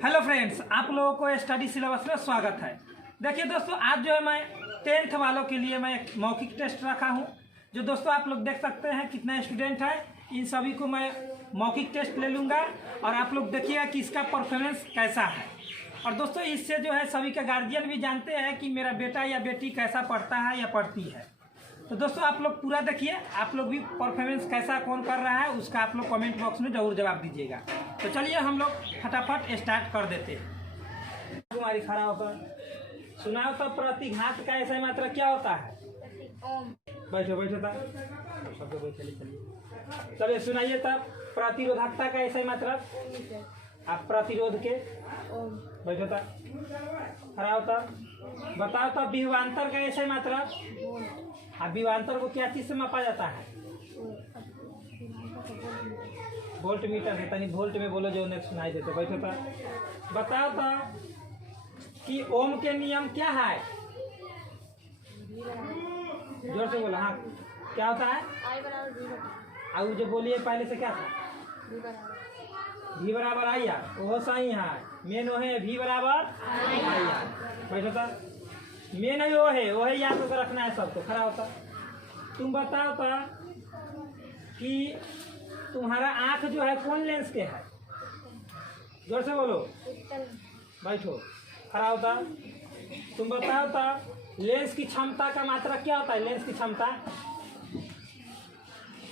Hello friends, आप लोगों को स्टडी सिलेबस में स्वागत है। देखिए दोस्तों, आज जो है मैं 10th वालों के लिए मैं एक मौखिक टेस्ट रखा हूं। जो दोस्तों आप लोग देख सकते हैं कितना स्टूडेंट है, इन सभी को मैं मौखिक टेस्ट ले लूँगा और आप लोग देखिएगा कि इसका परफॉर्मेंस कैसा है। और दोस्तों इससे जो है सभी का गार्जियन भी जानते हैं कि मेरा बेटा या बेटी कैसा पढ़ता है या पढ़ती है। तो दोस्तों आप लोग पूरा देखिए, आप लोग भी परफॉर्मेंस कैसा कौन कर रहा है उसका आप लोग कमेंट बॉक्स में ज़रूर जवाब दीजिएगा। तो चलिए हम लोग फटाफट स्टार्ट कर देते हैं। तुम्हारी खड़ा होकर सुनाओ तो प्रतिघात का ऐसा मात्रा क्या होता है? बैठो बैठो था सब लोग चलिए चलिए सुनाइए तब। प्रतिरोधकता का ऐसा मात्रा आप प्रतिरोध के बैठो था खड़ा होता बताओ तब। विभवांतर का ऐसा मात्रा अब विभवांतर को क्या चीज से मापा जाता है? वोल्ट मीटर से। तनी वोल्ट में बोलो जो उन्हें सुनाई देते। बैठो था बताओ तो कि ओम के नियम क्या है? जोर से बोलो। हाँ क्या होता है? अब जो बोलिए पहले से क्या था? V बराबर आई आर। वो सही है। मेन वो है V बराबर आई आर। बैठो था मेन है वो है याद होकर रखना है सबको। खड़ा होता तुम बताओ तो कि तुम्हारा आँख जो है कौन लेंस के है? जोर से बोलो। बैठो खड़ा होता तुम बताओ तो लेंस की क्षमता का मात्रा क्या होता है? लेंस की क्षमता,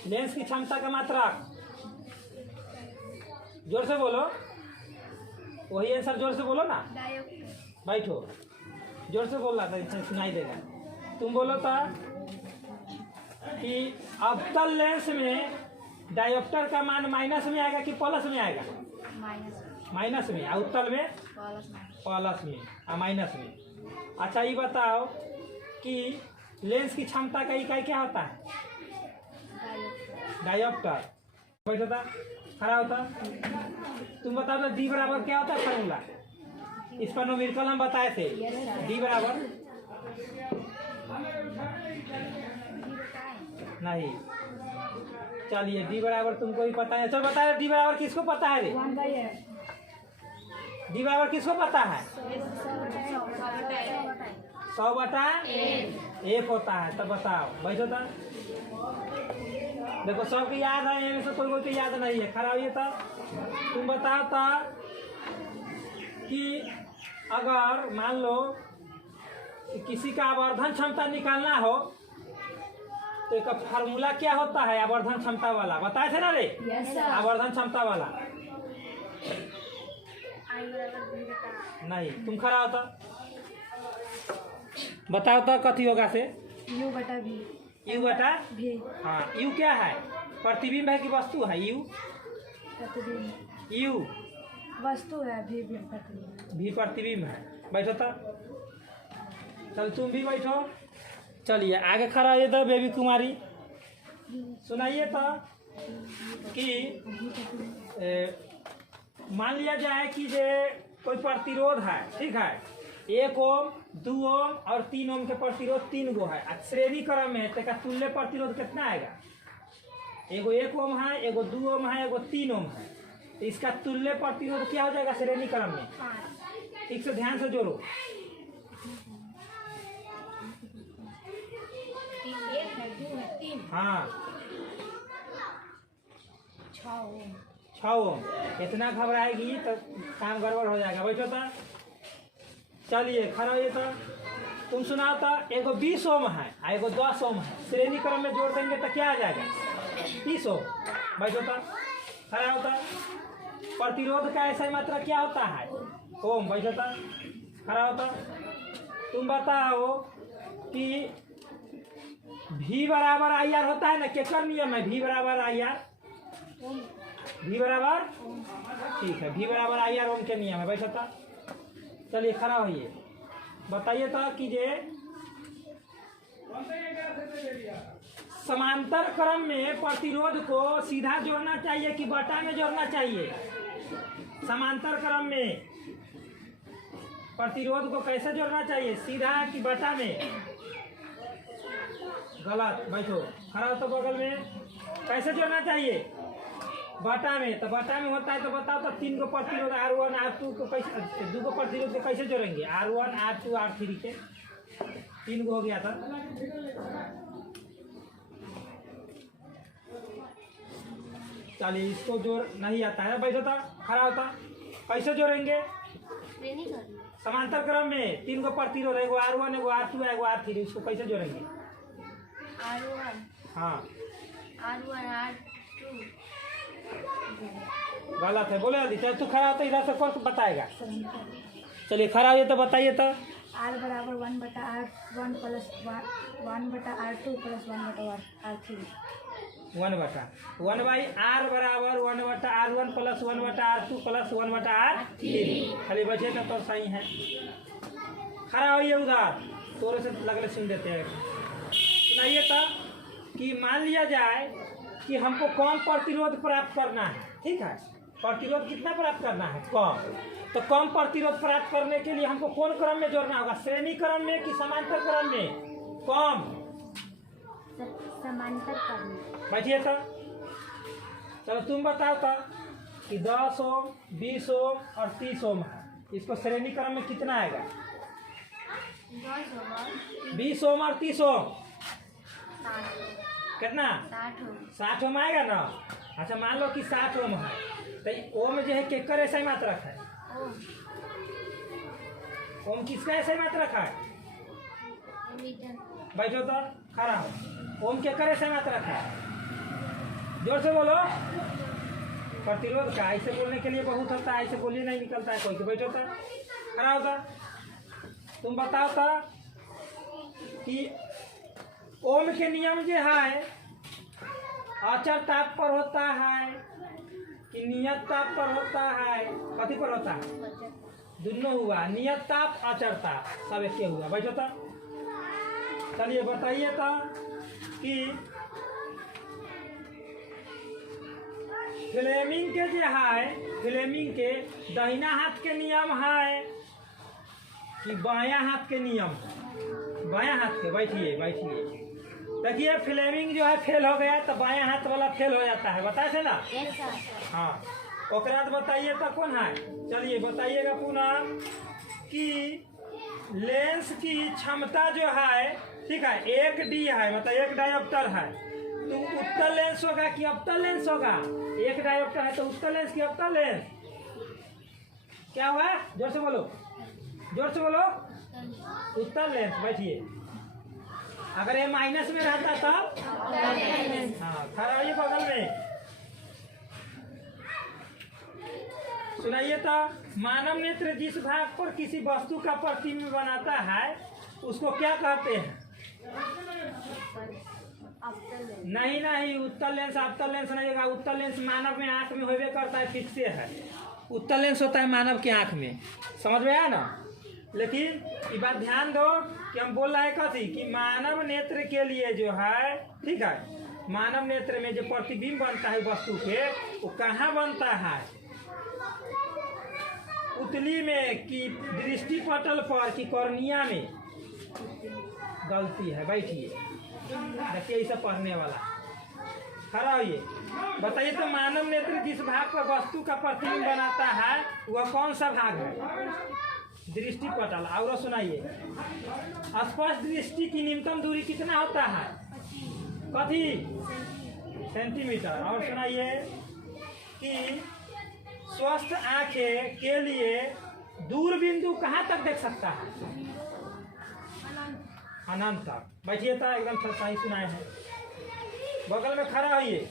लेंस की क्षमता का मात्रा जोर से बोलो। वही आंसर जोर से बोलो ना। बैठो जोर से बोल रहा था, इससे सुनाई देगा। तुम बोलो था कि अवतल लेंस में डायोप्टर का मान माइनस में आएगा कि प्लस में आएगा? माइनस में। उत्तल में प्लस में और माइनस में। अच्छा ये बताओ कि लेंस की क्षमता का इकाई क्या होता है? डायोप्टर। बैठो था खड़ा होता तुम बताओ तो डी बराबर क्या होता है? फॉर्मूला इसका न्यूमेरिकल हम बताए थे। डी बराबर नहीं, चलिए डी बराबर तुमको ही पता है। चल बताए डी बराबर किसको पता है रे? डी बराबर किसको पता है? 100/1 होता है। तब बताओ। बैठो था देखो सबको याद है, इनमें से कोई कोई याद नहीं है। खड़ा होइए था तुम बताओ था कि अगर मान लो किसी का आवर्धन क्षमता निकालना हो तो एक फार्मूला क्या होता है आवर्धन क्षमता वाला? बताए थे ना रे? आवर्धन क्षमता वाला नहीं। तुम खड़ा होता बताओ तो कथी होगा से? U बटा V। U बटा V। हाँ U क्या है? प्रतिबिंब है कि वस्तु है? U प्रतिबिंब। U वस्तु है। V प्रतिबिंब। भी प्रतिबिंब है। बैठो था चल तुम भी बैठो। चलिए आगे खड़ा ये तो बेबी कुमारी सुनाइए तो कि मान लिया जाए कि जे कोई प्रतिरोध है, ठीक है? 1 ओम 2 ओम और 3 ओम के प्रतिरोध 3 गो है। श्रेणी क्रम में तो तुल्य प्रतिरोध कितना आएगा? एगो 1 ओम है, एगो 2 ओम है, एगो 3 ओम है। तो इसका तुल्य प्रतिरोध क्या हो जाएगा श्रेणी क्रम में? ठीक से ध्यान से जोड़ो। 3 हाँ 6 ओम। इतना घबराएगी तो काम गड़बड़ हो जाएगा। बैठो था चलिए खड़ा होइए तो तुम सुनाओ तो एगो 20 ओम है और एगो 10 ओम है। श्रेणी क्रम में जोड़ देंगे तो क्या आ जाएगा? 30 ओम। बैठो था खड़ा होता प्रतिरोध का ऐसा मात्रा क्या होता है? ओम। बैठो था खड़ा होता तुम बताओ कि V बराबर आई आर होता है ना? केकर नियम है V बराबर आई आर? V बराबर ठीक है, V बराबर आई आर ओम के नियम है। बैठो था चलिए खड़ा होइए बताइए तो कि जे समांतर क्रम में प्रतिरोध को सीधा जोड़ना चाहिए कि बटा में जोड़ना चाहिए? समांतर क्रम में प्रतिरोध को कैसे जोड़ना चाहिए? सीधा कि बटा में? गलत। बैठो खड़ा हो तो बगल में कैसे जोड़ना चाहिए? बटा में, तो बटा में होता है तो बताओ तो 3 को प्रतिरोध R1 R2 को कैसे, 2 को प्रतिरोध को कैसे जोड़ेंगे? R1 R2 R3 के 3 को हो गया था। चलिए इसको जोड़ नहीं आता है, बैठो था खड़ा होता, कैसे जोड़ेंगे? समांतर क्रम में 3 को प्रतिरोध, एगो R1 एगो R2 एगो R3, इसको कैसे जोड़ेंगे? R1 हाँ R1 R2 गलत है, बोले जल्दी। चल तू खड़ा होता इधर से कौन बताएगा? चलिए खड़ा होइए तो बताइए तो। R बराबर 1/R1 plus 1/R2 plus 1/R3। 1 by R बराबर 1/R1 plus 1/R2 plus 1/R3। खाली बचे तो सही है। खड़ा होइए उधर, तोरे से लगले सुन देते हैं। सुनाइए तो कि मान लिया जाए कि हमको कम प्रतिरोध प्राप्त करना है, ठीक है? प्रतिरोध कितना प्राप्त करना है? कम। तो कम प्रतिरोध प्राप्त करने के लिए हमको कौन क्रम में जोड़ना होगा? श्रेणी क्रम में कि समांतर क्रम में? कम समांतर क्रम में। बैठिए तो। चलो तुम बताओ तो कि 10 ओम 20 ओम और 30 ओम है, इसको श्रेणी क्रम में कितना आएगा? 20 ओम और 30 ओम कितना? 60 ओम आएगा ना। अच्छा मान लो कि 60 ओम है, तो ओम जो है केकर ऐसा ही मात्रक है? ओम किसका ऐसा ही मात्रक है? बैठो तो खड़ा हो। ओम केकर ऐसा ही मात्रक है? जोर से बोलो। प्रतिरोध का। ऐसे बोलने के लिए बहुत होता है, ऐसे बोलिए नहीं निकलता है कोई। तो बैठो तो खड़ा होता। तुम बताओ तो कि ओम के नियम जो है अचर ताप पर होता है कि नियत ताप पर होता है? कथी पर होता है? दोनों हुआ, नियत ताप अचर ताप सब एक हुआ। बैठो तो। चलिए बताइए तो कि फ्लेमिंग के जो है, फ्लेमिंग के दाहिना हाथ के नियम है कि बायां हाथ के नियम? बायां हाथ के। बैठिए बैठिए। देखिए फ्लेमिंग जो है फेल हो गया तो बायां हाथ वाला फेल हो जाता है, बताए थे ना? हाँ। ओकरा बाद बताइए तो कौन है? चलिए बताइएगा पुनः कि लेंस की क्षमता जो है, ठीक है, 1D है, मतलब 1 डायोप्टर है, तो उत्तल लेंस होगा कि अवतल लेंस होगा? 1 डायोप्टर है तो उत्तल लेंस की अवतल लेंस? क्या हुआ? जोर से बोलो, जोर से बोलो। उत्तल लेंस। बैठिए। अगर ये माइनस में रहता तब? हाँ, खड़ा होइए बगल में। सुनाइए तो। मानव नेत्र जिस भाग पर किसी वस्तु का प्रतिबिंब बनाता है उसको क्या कहते हैं? नहीं नहीं, उत्तल लेंस अवतल लेंस नहीं होगा। उत्तल लेंस मानव में आंख में होबे करता है, फिक्स है। उत्तल लेंस होता है मानव के आंख में। समझ में आया ना? लेकिन ये बात ध्यान दो कि हम बोल रहे हैं कथी कि मानव नेत्र के लिए जो है, ठीक है, मानव नेत्र में जो प्रतिबिंब बनता है वस्तु के, वो कहाँ बनता है? उतली में कि दृष्टि पटल पर कि कॉर्निया में? गलती है। बैठिए। देखिए इसे पढ़ने वाला। खड़ा होइए। बताइए तो मानव नेत्र जिस भाग पर वस्तु का प्रतिबिंब बनाता है वह कौन सा भाग है? दृष्टि पटल। और सुनाइए। स्पष्ट दृष्टि की न्यूनतम दूरी कितना होता है? कथी? सेंटीमीटर। और सुनाइए कि स्वस्थ आंखें के लिए दूर बिंदु कहाँ तक देख सकता है? अनंत तक। बैठिए था, एकदम सही सुनाए हैं। बगल में खड़ा होइए।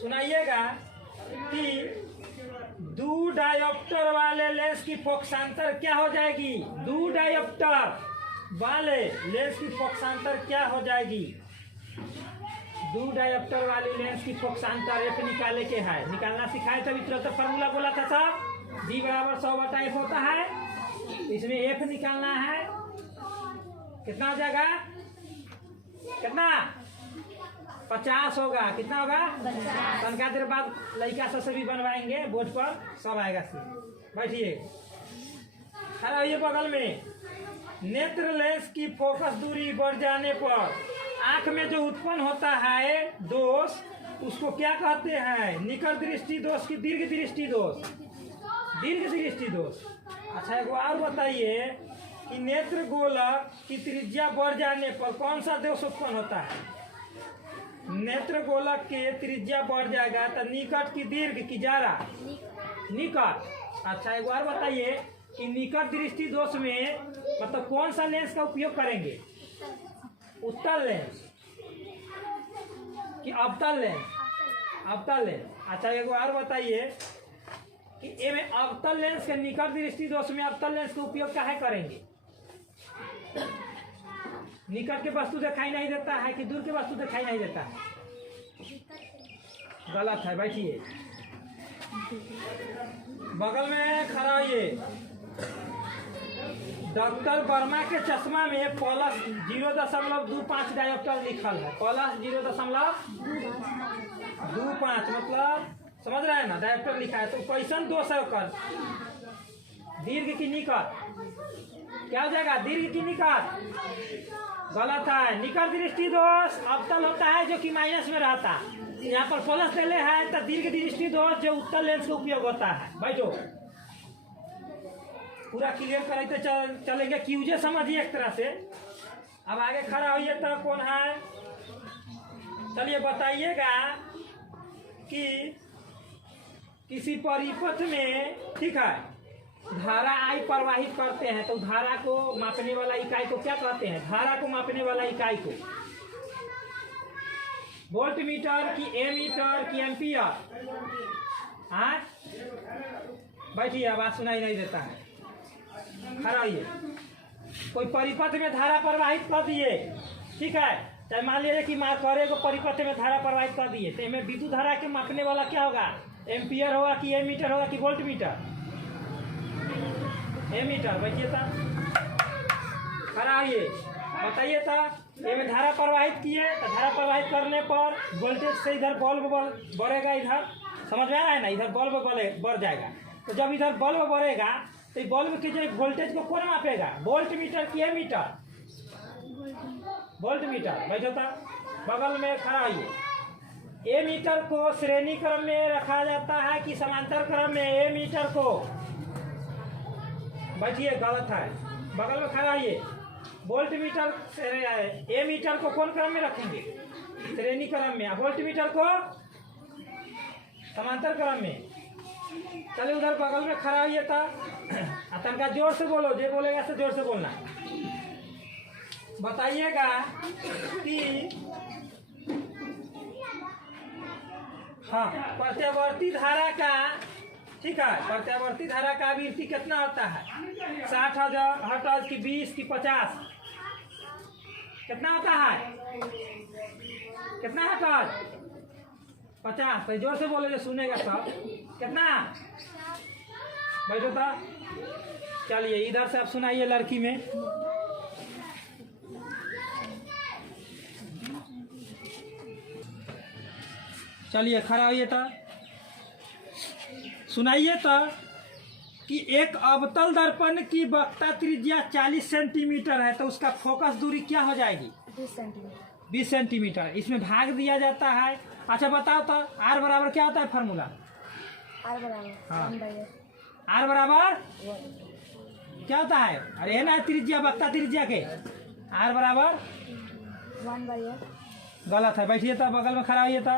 सुनाइएगा कि 2 डायोप्टर वाले लेंस की फोकसांतर क्या हो जाएगी? 2 डायोप्टर वाले लेंस की फोकसांतर क्या हो जाएगी? 2 डायोप्टर वाली लेंस की फोकसांतर एफ निकाले के है। निकालना सिखाए तभी तुरंत फार्मूला बोला था साहब। D बराबर 100/F होता है। इसमें एफ निकालना है। कितना हो जाएगा? कितना? 50 होगा। कितना होगा? 50। तनका देर बाद लड़का से भी बनवाएंगे, बोर्ड पर सब आएगा। बैठिए। खड़ा होइए बगल में। नेत्र लेंस की फोकस दूरी बढ़ जाने पर आंख में जो उत्पन्न होता है दोष, उसको क्या कहते हैं? निकट दृष्टि दोष की दीर्घ दृष्टि दोष? दीर्घ दृष्टि दोष। अच्छा एक और बताइए कि नेत्र गोलक की त्रिज्या बढ़ जाने पर कौन सा दोष उत्पन्न होता है? नेत्र गोलक के त्रिज्या बढ़ जाएगा तो निकट की दीर्घ की जारा? निकट। अच्छा एक बार बताइए कि निकट दृष्टि दोष में मतलब कौन सा लेंस का उपयोग करेंगे? उत्तल लेंस कि अवतल लेंस? अवतल लेंस। अच्छा एक बार बताइए कि ए में अवतल लेंस के निकट दृष्टि दोष में अवतल लेंस का उपयोग काहे करेंगे? निकट के वस्तु दिखाई नहीं देता है कि दूर के वस्तु दिखाई नहीं देता है? गलत है, बैठिए। बगल में खड़ा होइए। डॉक्टर वर्मा के चश्मा में प्लस 0.25 डायोप्टर लिखल है। प्लस 0.25 मतलब समझ रहे हैं ना, डायोप्टर लिखा है। तो कैसन दोष है ओकर? दीर्घ की निकट? क्या हो जाएगा? दीर्घ की निकट? गलत है। निकट दृष्टि दोष अवतल होता है जो कि माइनस में रहता है। यहाँ पर प्लस ले है तो दीर्घ दृष्टि दोष जो उत्तल लेंस का उपयोग होता है। बैठो, पूरा क्लियर करते चलेंगे। क्यूजे समझिए एक तरह से। अब आगे खड़ा होइए तो कौन है? चलिए बताइएगा कि किसी परिपथ में, ठीक है, धारा आई प्रवाहित करते हैं तो धारा को मापने वाला इकाई को क्या कहते हैं? धारा को मापने वाला इकाई को वोल्ट मीटर की एमीटर की एम्पियर? हाँ बैठिए, आवाज सुनाई नहीं देता है। खड़ा होइए। कोई परिपथ में धारा प्रवाहित कर दिए, ठीक है, चाहे मान लीजिए कि करे को परिपथ में धारा प्रवाहित कर दिए तो इसमें विद्युत धारा के मापने वाला क्या होगा? एम्पियर होगा कि एमीटर होगा कि वोल्ट मीटर? एमीटर। बैठिए था, खड़ा होइए। बताइए था, इसमें धारा प्रवाहित किए तो धारा प्रवाहित करने पर वोल्टेज से इधर बल्ब बढ़ेगा, इधर समझ में आ रहा है ना, इधर बल्ब बढ़ जाएगा। तो जब इधर बल्ब बढ़ेगा तो बल्ब के जो वोल्टेज को कौन मापेगा? वोल्ट मीटर की एमीटर? Volt meter. बैठो था, बगल में खड़ा होइए। एमीटर को श्रेणी क्रम में रखा जाता है कि समांतर क्रम में? एमीटर को बैठिए, गलत है। बगल में खड़ा होइए। वोल्ट मीटर एमीटर को कौन क्रम में रखेंगे? श्रेणी क्रम में। वोल्ट मीटर को समांतर क्रम में। चलिए उधर बगल में खड़ा होइए था। तनका जोर से बोलो, जो बोलेगा से जोर से बोलना। बताइएगा कि हाँ, प्रत्यावर्ती धारा का, ठीक है, प्रत्यावर्ती धारा का आवृत्ति कितना होता है? 60,000 हर्ट्ज की 20 की 50? कितना होता है? कितना हर्ट्ज? 50। तो जोर से बोले जो सुनेगा सब। कितना? बैठो था। चलिए इधर से आप सुनाइए लड़की में। चलिए खड़ा होइए था, सुनाइए तो कि एक अवतल दर्पण की वक्रता त्रिज्या 40 सेंटीमीटर है तो उसका फोकस दूरी क्या हो जाएगी? 20 सेंटीमीटर। इसमें भाग दिया जाता है। अच्छा बताओ तो आर बराबर क्या होता है? फार्मूला आर बराबर हाँ। 1/r। आर बराबर क्या होता है? अरे है ना त्रिज्या, वक्रता त्रिज्या के। आर बराबर 1/r। गलत है। बैठिए था, बगल में खड़ा होइए था।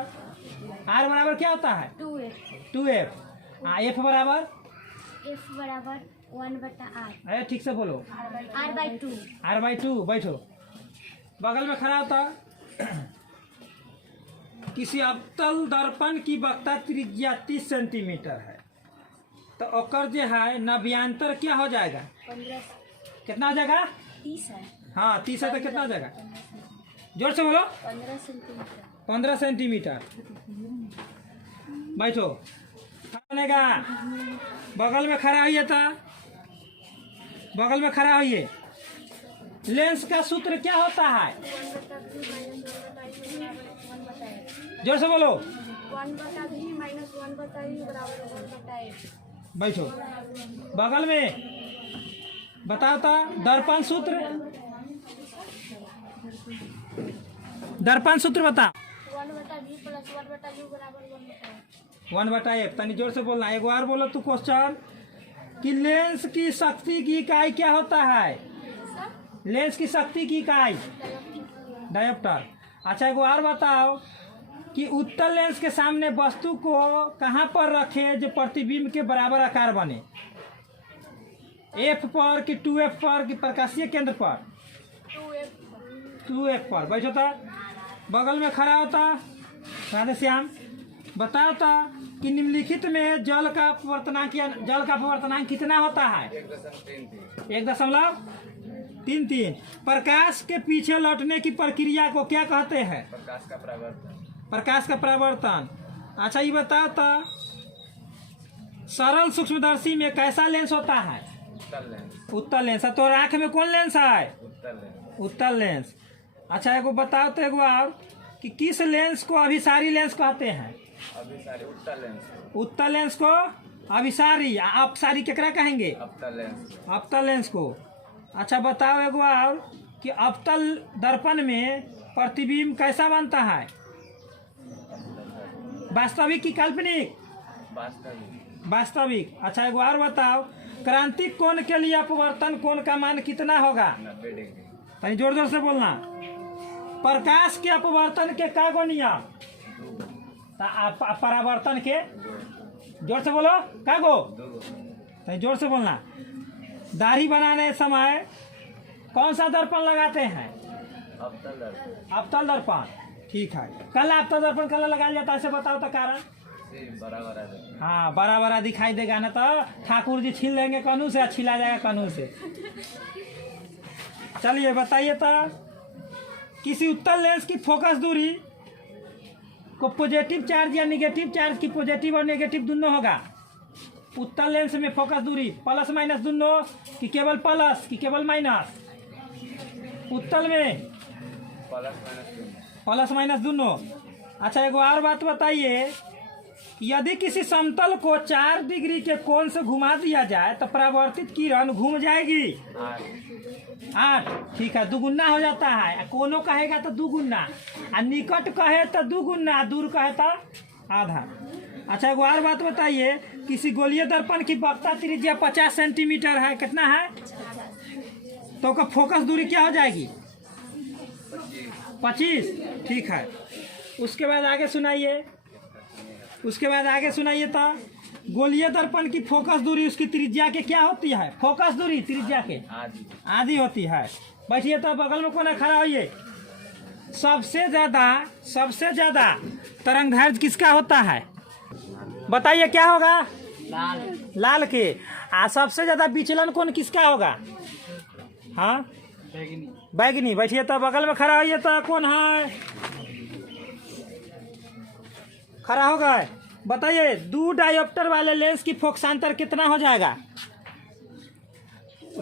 आर बराबर क्या होता है? 2f। एफ बराबर? f बराबर 1/r। अरे ठीक से बोलो। r/2। r/2। बैठो, बगल में खड़ा होता। किसी अवतल दर्पण की वक्रता त्रिज्या 30 सेंटीमीटर है तो ओकर जो है नव्यांतर क्या हो जाएगा? 15। कितना हो जाएगा? 30 है। हाँ 30 है तो कितना हो जाएगा? जोर से बोलो। 15 सेंटीमीटर। 15 सेंटीमीटर। बैठो, बनेगा। बगल में खड़ा होइए था, बगल में खड़ा होइए। लेंस का सूत्र क्या होता है? जोर से बोलो। 1/v - 1/u बराबर 1/f। बैठो, बगल में बताओ था दर्पण सूत्र। दर्पण सूत्र बता। 1/v प्लस 1/u बराबर 1/f। 1/f। तनी जोर से बोलना, एक बार बोलो तू क्वेश्चन कि लेंस की शक्ति की इकाई क्या होता है? लेंस की शक्ति की इकाई डायोप्टर। अच्छा एक बार बताओ कि उत्तल लेंस के सामने वस्तु को कहाँ पर रखे जो प्रतिबिंब के बराबर आकार बने? F पर कि 2F पर कि प्रकाशीय केंद्र पर? 2F पर। बैठो था, बगल में खड़ा होता। राधे श्याम बताओ था कि निम्नलिखित में जल का अपवर्तनांक कितना होता है? 1.33। प्रकाश के पीछे लौटने की प्रक्रिया को क्या कहते हैं? प्रकाश का परावर्तन। अच्छा ये बताओ तो सरल सूक्ष्मदर्शी में कैसा लेंस होता है? उत्तल लेंस। तो आँख में कौन लेंस है? उत्तल लेंस। अच्छा एगो बताओ तो एगो और कि किस लेंस को अभिसारी लेंस कहते हैं? उत्तल लेंस को अभिसारी। अपसारी केकरा कहेंगे? अवतल लेंस को। अच्छा बताओ एगो और कि अवतल दर्पण में प्रतिबिंब कैसा बनता है? वास्तविक की काल्पनिक? वास्तविक। अच्छा एक बार बताओ क्रांतिक कोण के लिए अपवर्तन कोण का मान कितना होगा? तनी जोर जोर से बोलना। प्रकाश के अपवर्तन के का गो नियम? परावर्तन के जोर से बोलो का गो? तनी जोर से बोलना। दाढ़ी बनाने समय कौन सा दर्पण लगाते हैं? अवतल दर्पण। ठीक है। कल अवतल दर्पण कल लगाया जाता है, बताओ तो कारण? हाँ बड़ा बड़ा दिखाई देगा ना, तो ठाकुर जी छील लेंगे कानून से, छिला जाएगा कानून से। चलिए बताइए तो किसी उत्तल लेंस की फोकस दूरी को पॉजिटिव चार्ज या नेगेटिव चार्ज की पॉजिटिव और नेगेटिव दोनों होगा? उत्तल लेंस में फोकस दूरी प्लस माइनस दोनों कि केवल प्लस कि केवल माइनस? उत्तल में प्लस माइनस दोनों। अच्छा एक और बात बताइए, यदि किसी समतल को 4 डिग्री के कोण से घुमा दिया जाए तो परावर्तित किरण घूम जाएगी 8। ठीक है, दुगुना हो जाता है। कोनों कहेगा तो दुगुना, और निकट कहे तो दुगुना, दूर कहे तो आधा। अच्छा एक और बात बताइए, किसी गोलीय दर्पण की वक्ता त्रिज्या 50 सेंटीमीटर है, कितना है? तो का फोकस दूरी क्या हो जाएगी? 25। ठीक है। उसके बाद आगे सुनाइए तो गोलीय दर्पण की फोकस दूरी उसकी त्रिज्या के क्या होती है? फोकस दूरी त्रिज्या के आधी होती है। बैठिए तो बगल में कौन खड़ा होइए। सबसे ज्यादा तरंगदैर्घ्य किसका होता है? बताइए क्या होगा? लाल के। सबसे ज्यादा विचलन कौन किसका होगा? हाँ बैगनी। बैठिए तो बगल में खड़ा होइए तो कौन है? खड़ा हो गए। बताइए 2 डायोप्टर वाले लेंस की फोकसांतर कितना हो जाएगा?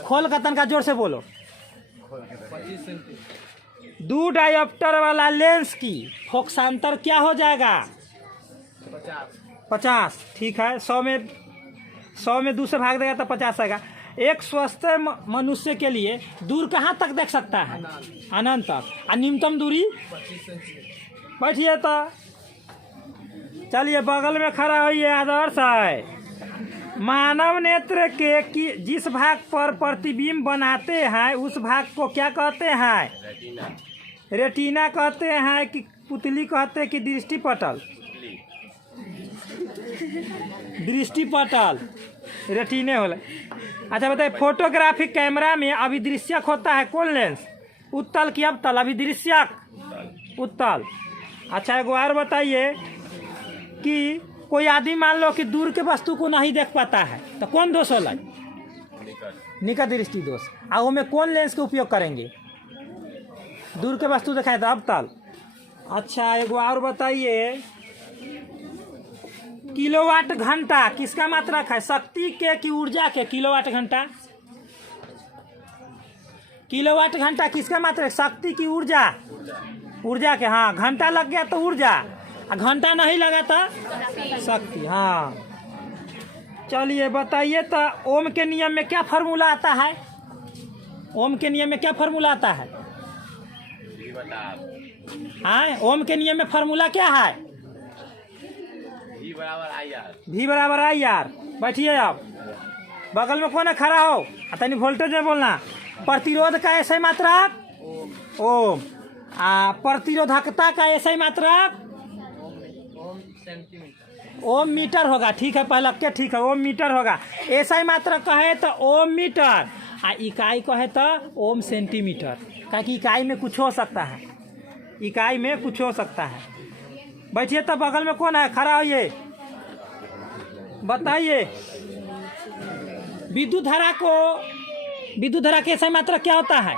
खोल का तनका जोर से बोलो। 2 डायोप्टर वाला लेंस की फोकसांतर क्या हो जाएगा? 50। ठीक है। 100 में 2 से भाग देगा तो 50 आएगा। एक स्वस्थ मनुष्य के लिए दूर कहाँ तक देख सकता है? अनंत तक। और न्यूनतम दूरी? बैठिए तो चलिए बगल में खड़ा होइए। आदर्श है मानव नेत्र के जिस भाग पर प्रतिबिंब बनाते हैं उस भाग को क्या कहते हैं? रेटिना कहते हैं कि पुतली कहते हैं कि दृष्टिपटल? दृष्टिपटल रेटिने होला। अच्छा बताइए फोटोग्राफिक कैमरा में अभिदृश्यक होता है कौन लेंस? उत्तल की अवतल? अभिदृश्यक उत्तल। अच्छा एक और बताइए कि कोई आदमी मान लो कि दूर के वस्तु को नहीं देख पाता है तो कौन दोष होला? निकट दृष्टि दोष। और वो में कौन लेंस का उपयोग करेंगे? दूर के वस्तु दिखाए तो अवतल। अच्छा एक और बताइए किलोवाट घंटा किसका मात्रक है? शक्ति के कि ऊर्जा के? किलोवाट घंटा। किलोवाट घंटा किसका मात्रक? शक्ति की ऊर्जा? ऊर्जा के। हाँ घंटा लग गया तो ऊर्जा, घंटा नहीं लगा तो शक्ति। हाँ चलिए बताइए तो ओम के नियम में क्या फॉर्मूला आता है? ओम के नियम में क्या फॉर्मूला आता है? हाँ, ओम के नियम में फार्मूला क्या है? V बराबर आई आर। बैठिए आप। बगल में कौन है? खड़ा हो। तनी वोल्टेज में बोलना। प्रतिरोध का ऐसे मात्रक ओम। प्रतिरोधकता का ऐसे मात्रक ओम मीटर होगा। ठीक है, पहला क्या? ठीक है, ओम मीटर होगा। ऐसा ही मात्रक कहे तो ओम मीटर, इकाई कहे तो ओम सेंटीमीटर। क्योंकि इकाई में कुछ हो सकता है, इकाई में कुछ हो सकता है। बैठिए। तो बगल में कौन है? खड़ा होइए, बताइए। विद्युत धारा के ऐसा मात्रक क्या होता है?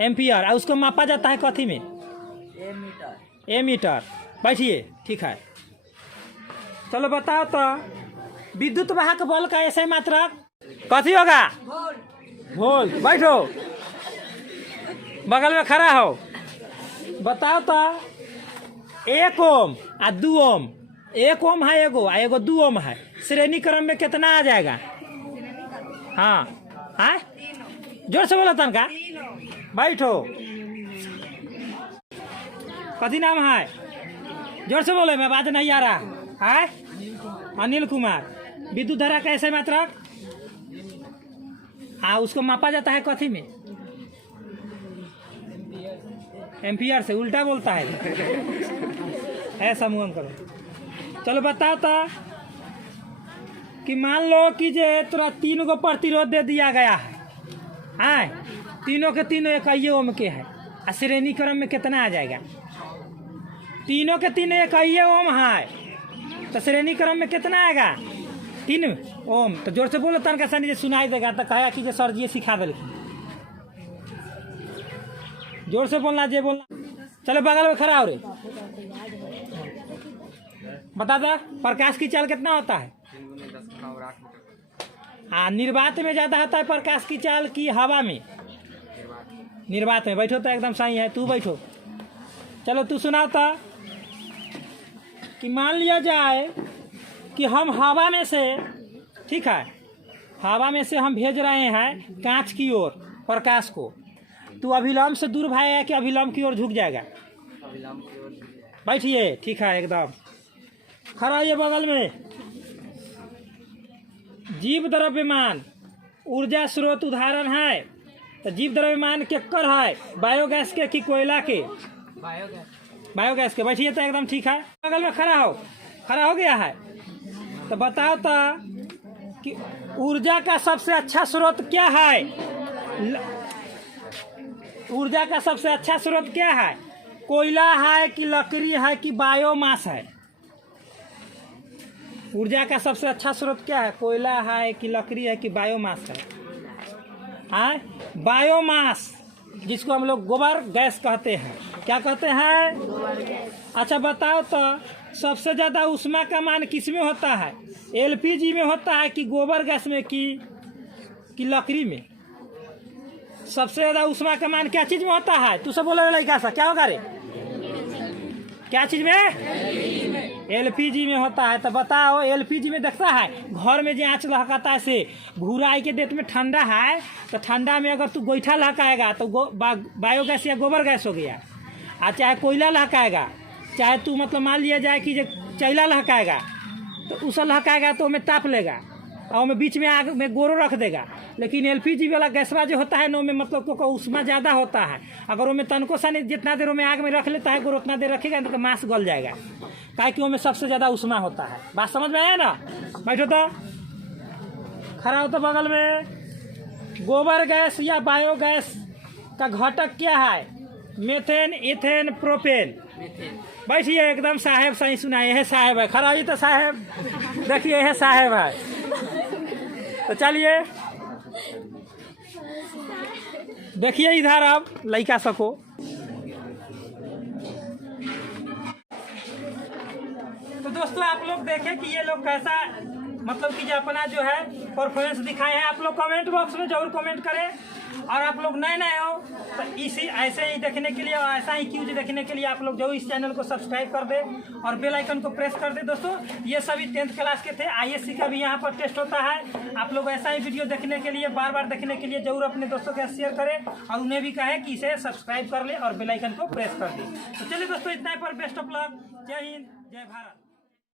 एम्पियर। और उसको मापा जाता है कथी में? ए मीटर। बैठिए। ठीक है, चलो बताओ तो विद्युत वाहक बल का ऐसे मात्रक कथी होगा? वोल्ट। बैठो, बगल में खड़ा हो। बताओ तो 1 ओम आ 2 ओम। 1 ओम है एगो 2 ओम है। श्रेणी क्रम में कितना आ जाएगा? हाँ हाँ, जोर से बोलो तनका। बैठो। कथी नाम है? जोर से बोलो, मैं बात नहीं आ रहा है। अनिल कुमार। विद्युत धारा का ऐसे मात्रक उसको मापा जाता है कथी में? एम्पियर से। उल्टा बोलता है ऐसा मुँह करो। चलो बताओ तो कि मान लो कि जे तोरा 3 गो प्रतिरोध दे दिया गया है, तीनों के तीनों 1 ओम के है। श्रेणी क्रम में कितना आ जाएगा? तीनों के तीनों 1 ओम है, तो श्रेणी क्रम में कितना आएगा? 3 ओम। तो जोर से बोलो तनका सा, नहीं सुनाई देगा तो कहेगा कि जे सर जी सिखा दिल। जोर से बोलना, जे बोलना। चलो बगल में खड़ा हो रे। बता दो प्रकाश की चाल कितना होता है? हाँ, निर्वात में ज़्यादा होता है प्रकाश की चाल की हवा में? निर्वात में। बैठो तो एकदम सही है। तू बैठो। चलो तू सुनाओ तो कि मान लिया जाए कि हम हवा में से, ठीक है, हवा में से हम भेज रहे हैं कांच की ओर प्रकाश को। तू अभिलंब से दूर भागेगा कि अभिलंब की ओर झुक जाएगा? बैठिए। ठीक है, एकदम खड़ा ये बगल में। जीव द्रव्यमान ऊर्जा स्रोत उदाहरण है। तो जीव द्रव्यमान केकर है? बायोगैस के कि कोयला के? बायोगैस के। बैठिए तो एकदम ठीक है। बगल में खड़ा हो गया है। तो बताओ तो कि ऊर्जा का सबसे अच्छा स्रोत क्या है? ऊर्जा का सबसे अच्छा स्रोत क्या है? कोयला है कि लकड़ी है कि बायोमास है? ऊर्जा का सबसे अच्छा स्रोत क्या है? कोयला है कि लकड़ी है कि बायोमास है? हाँ, बायोमास, जिसको हम लोग गोबर गैस कहते हैं। क्या कहते हैं? अच्छा बताओ तो सबसे ज़्यादा ऊष्मा का मान किस में होता है? एलपीजी में होता है कि गोबर गैस में कि लकड़ी में? सबसे ज़्यादा ऊष्मा का मान क्या चीज़ में होता है? तू सब बोला लड़का सा, क्या होगा रे? क्या चीज़ में? एलपीजी में होता है। तो बताओ एलपीजी में देखता है घर में जो आँच लहकाता है से घुराई के डेट में ठंडा है, तो ठंडा में अगर तू गोईठा लहकाएगा तो बायोगैस या गोबर गैस हो गया। चाहे कोयला लहकाएगा, चाहे तू मतलब मान लिया जाए कि जो चैला लहकाएगा, तो उस लहकाएगा तो हमें ताप लेगा और में बीच में आग में गोरो रख देगा। लेकिन एलपीजी वाला गैसवा जो होता है ना, में मतलब को उष्मा ज़्यादा होता है। अगर वो में तनको सा नहीं जितना देर में आग में रख लेता है गोरो, उतना देर रखेगा तो मांस गल जाएगा। काहे कि वो में सबसे ज़्यादा उष्मा होता है। बात समझ में आया ना? बैठो तो खड़ा हो तो बगल में। गोबर गैस या बायोगैस का घटक क्या है? Methane, ethane, propane. बैठिए एकदम साहेब सही सुनाए। यह साहेब है। खड़ा ही तो साहेब, देखिए यह साहेब है। तो चलिए देखिए इधर अब लड़का सको। तो दोस्तों आप लोग देखें कि ये लोग कैसा मतलब कि जो अपना जो है परफॉर्मेंस दिखाए हैं। आप लोग कमेंट बॉक्स में जरूर कमेंट करें। और आप लोग नए नए हो तो इसी ऐसे ही देखने के लिए और ऐसा ही क्यूज देखने के लिए आप लोग जरूर इस चैनल को सब्सक्राइब कर दे और बेल आइकन को प्रेस कर दे। दोस्तों ये सभी 10th क्लास के थे। ISC का भी यहाँ पर टेस्ट होता है। आप लोग ऐसा ही वीडियो देखने के लिए बार बार देखने के लिए जरूर अपने दोस्तों के साथ शेयर करें और उन्हें भी कहें कि इसे सब्सक्राइब कर ले और बेल आइकन को प्रेस कर दे। तो चलिए दोस्तों इतना ही पर बेस्ट ऑफ लक। जय हिंद जय भारत।